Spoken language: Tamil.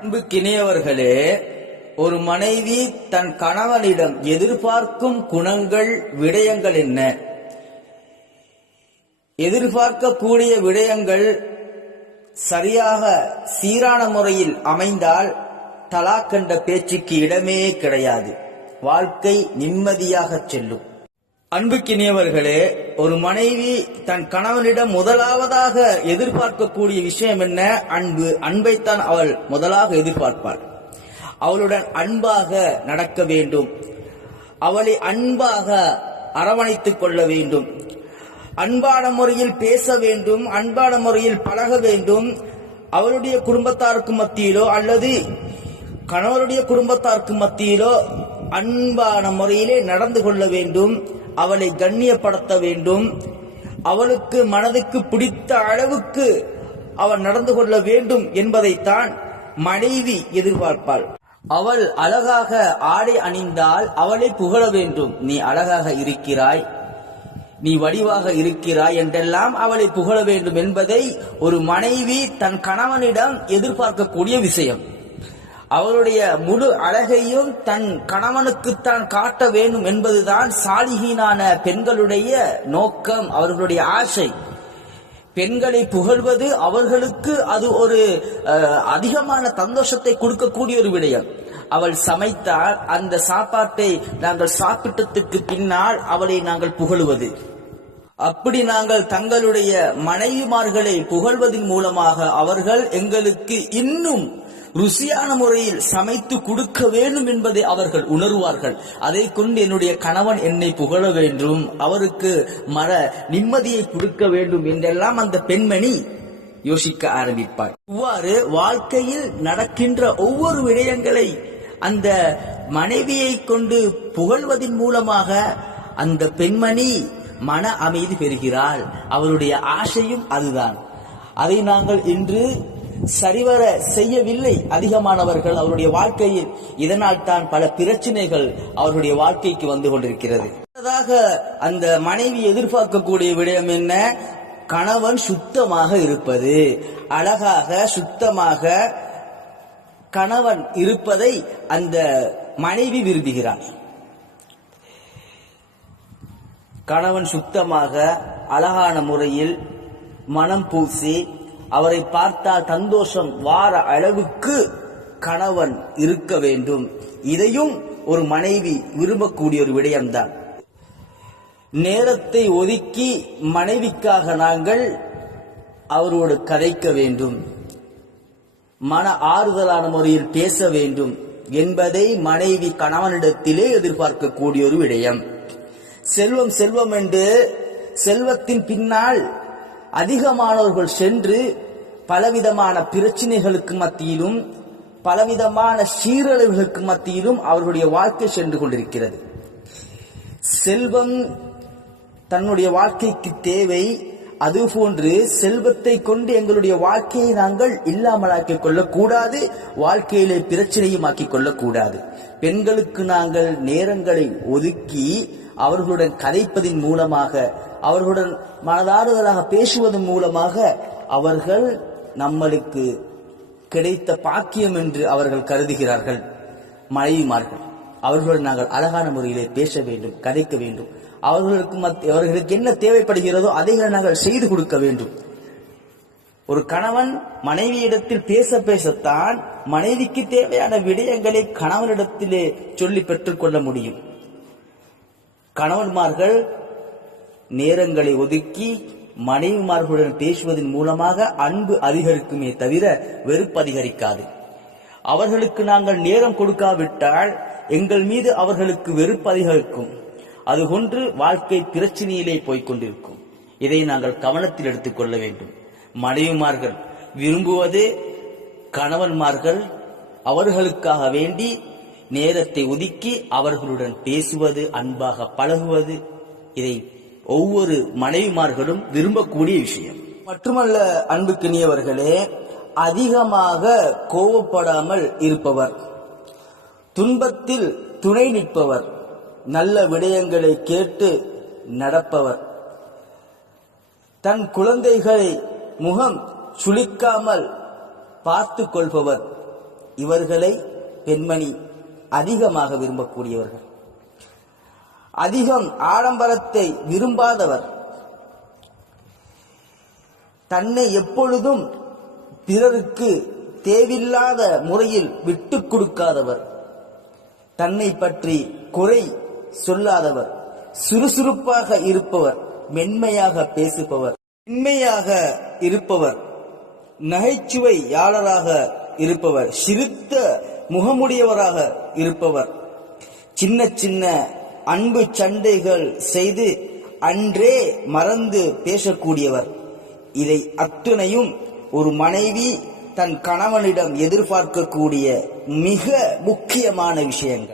அன்புக்கினியவர்களே, ஒரு மனைவி தன் கணவனிடம் எதிர்பார்க்கும் குணங்கள், விடயங்கள் என்ன? எதிர்பார்க்கக்கூடிய விடயங்கள் சரியாக சீரான முறையில் அமைந்தால் தலாக் என்ற பேச்சுக்கு இடமே கிடையாது. வாழ்க்கை நிம்மதியாக செல்லும். அன்புக்கினியவர்களே, ஒரு மனைவி தன் கணவனிடம் முதலாவதாக எதிர்பார்க்கக்கூடிய விஷயம் என்ன? அன்பு. அன்பைத்தான் அவள் முதலாக எதிர்பார்ப்பாள். அவளுடன் அன்பாக நடக்க வேண்டும், அவளை அன்பாக அரவணைத்துக் கொள்ள வேண்டும், அன்பான முறையில் பேச வேண்டும், அன்பான முறையில் பழக வேண்டும். அவளுடைய குடும்பத்தாருக்கு மத்தியிலோ அல்லது கணவருடைய குடும்பத்தாருக்கு மத்தியிலோ அன்பான முறையிலே நடந்து கொள்ள வேண்டும். அவளை கண்ணியப்படுத்த வேண்டும். அவளுக்கு மனதுக்கு பிடித்த அளவுக்கு அவள் நடந்து கொள்ள வேண்டும் என்பதைத்தான் மனைவி எதிர்பார்ப்பாள். அவள் அழகாக ஆடை அணிந்தால் அவளை புகழ வேண்டும். நீ அழகாக இருக்கிறாய், நீ வடிவாக இருக்கிறாய் என்றெல்லாம் அவளை புகழ வேண்டும் என்பதை ஒரு மனைவி தன் கணவனிடம் எதிர்பார்க்கக்கூடிய விஷயம். அவளுடைய முழு அழகையும் தன் கணவனுக்குத்தான் காட்ட வேண்டும் என்பதுதான் சாலிஹீனான பெண்களுடைய நோக்கம், அவர்களுடைய ஆசை. பெண்களை புகழ்வது அவர்களுக்கு அது ஒரு அதிகமான சந்தோஷத்தை கொடுக்கக்கூடிய ஒரு விடயம். அவள் சமைத்தால் அந்த சாப்பாட்டை நாங்கள் சாப்பிட்டதுக்கு பின்னால் அவளை நாங்கள் புகழுவது. அப்படி நாங்கள் தங்களுடைய மனைவிமார்களை புகழ்வதன் மூலமாக அவர்கள் எங்களுக்கு இன்னும் ருசியான முறையில் சமைத்து கொடுக்க வேண்டும் என்பதை அவர்கள் உணர்வார்கள். அதை கொண்டு என்னுடைய கணவன் என்னை புகழ வேண்டும், அவருக்கு நிம்மதியை கொடுக்க வேண்டும் என்றெல்லாம் அந்த பெண்மணி யோசிக்க ஆரம்பிப்பார். இவ்வாறு வாழ்க்கையில் நடக்கின்ற ஒவ்வொரு விடயங்களை அந்த மனைவியை கொண்டு புகழ்வதன் மூலமாக அந்த பெண்மணி மன அமைதி பெறுகிறாள். அவருடைய ஆசையும் அதுதான். அதை நாங்கள் இன்று சரிவர செய்யவில்லை அதிகமானவர்கள் அவருடைய வாழ்க்கையில். இதனால் தான் பல பிரச்சனைகள் அவர்களுடைய வாழ்க்கைக்கு வந்து கொண்டிருக்கிறது. அந்த மனைவி எதிர்பார்க்கக்கூடிய விடயம் என்ன? கணவன் சுத்தமாக இருப்பது. அழகாக சுத்தமாக கணவன் இருப்பதை அந்த மனைவி விரும்புகிறார். கணவன் சுத்தமாக அழகான முறையில் மனம் பூசி அவரை பார்த்தால் சந்தோஷம் வார அளவுக்கு கணவன் இருக்க வேண்டும். இதையும் ஒரு மனைவி விரும்பக்கூடிய ஒரு விடயம்தான். நேரத்தை ஒதுக்கி மனைவிக்காக நாங்கள் அவரோடு கதைக்க வேண்டும், மன ஆறுதலான முறையில் பேச வேண்டும் என்பதை மனைவி கணவனிடத்திலே எதிர்பார்க்கக்கூடிய ஒரு விடயம். செல்வம் செல்வம் என்று செல்வத்தின் பின்னால் அதிகமானவர்கள் சென்று பலவிதமான பிரச்சனைகளுக்கு மத்தியிலும் பலவிதமான சீரழிவுகளுக்கு மத்தியிலும் அவர்களுடைய வாழ்க்கை சென்று கொண்டிருக்கிறது. செல்வம் தன்னுடைய வாழ்க்கைக்கு தேவை. அதுபோன்று செல்வத்தை கொண்டு எங்களுடைய வாழ்க்கையை நாங்கள் இல்லாமலாக்கிக் கொள்ளக்கூடாது, வாழ்க்கையிலே பிரச்சனையும் ஆக்கிக் கொள்ளக்கூடாது. பெண்களுக்கு நாங்கள் நேரங்களை ஒதுக்கி அவர்களுடன் கதைப்பதின் மூலமாக, அவர்களுடன் மனதாறுதலாக பேசுவதன் மூலமாக அவர்கள் நம்மளுக்கு கிடைத்த பாக்கியம் என்று அவர்கள் கருதுகிறார்கள். மனைவிமார்கள் அவர்களுடன் நாங்கள் அழகான முறையிலே பேச வேண்டும், கதைக்க வேண்டும். அவர்களுக்கு என்ன தேவைப்படுகிறதோ அதை நாங்கள் செய்து கொடுக்க வேண்டும். ஒரு கணவன் மனைவியிடத்தில் பேச பேசத்தான் மனைவிக்கு தேவையான விடயங்களை கணவனிடத்திலே சொல்லி பெற்றுக் கொள்ள முடியும். கணவன்மார்கள் நேரங்களை ஒதுக்கி மனைவிமார்களுடன் பேசுவதன் மூலமாக அன்பு அதிகரிக்குமே தவிர வெறுப்பு அதிகரிக்காது. அவர்களுக்கு நாங்கள் நேரம் கொடுக்காவிட்டால் எங்கள் மீது அவர்களுக்கு வெறுப்பு அதிகரிக்கும். அதுபோன்று வாழ்க்கை பிரச்சனையிலே போய்கொண்டிருக்கும். இதை நாங்கள் கவனத்தில் எடுத்துக் கொள்ள வேண்டும். மனைவிமார்கள் விரும்புவது கணவன்மார்கள் அவர்களுக்காக வேண்டி நேரத்தை ஒதுக்கி அவர்களுடன் பேசுவது, அன்பாக பழகுவது, இதை ஒவ்வொரு மனைவிமார்களும் விரும்பக்கூடிய விஷயம். மட்டுமல்ல அன்புக்கினியவர்களே, அதிகமாக கோபப்படாமல் இருப்பவர், துன்பத்தில் துணை நிற்பவர், நல்ல விடயங்களை கேட்டு நடப்பவர், தன் குழந்தைகளை முகம் சுளிக்காமல் பார்த்து கொள்பவர், இவர்களை பெண்மணி அதிகமாக விரும்பக்கூடியவர்கள். அதிகம் ஆடம்பரத்தை விரும்பாதவர், தன்னை எப்பொழுதும் பிறருக்கு தேவையில்லாத முறையில் விட்டுக் கொடுக்காதவர், தன்னை பற்றி குறை சொல்லாதவர், சுறுசுறுப்பாக இருப்பவர், மென்மையாக பேசுபவர், மென்மையாக இருப்பவர், நகைச்சுவையாளராக இருப்பவர், சிரித்த முகமுடையவராக இருப்பவர், சின்ன சின்ன அன்பு சண்டைகள் செய்து அன்றே மறந்து பேசக்கூடியவர். இதை அத்துணையும் ஒரு மனைவி தன் கணவனிடம் எதிர்பார்க்கக்கூடிய மிக முக்கியமான விஷயங்கள்.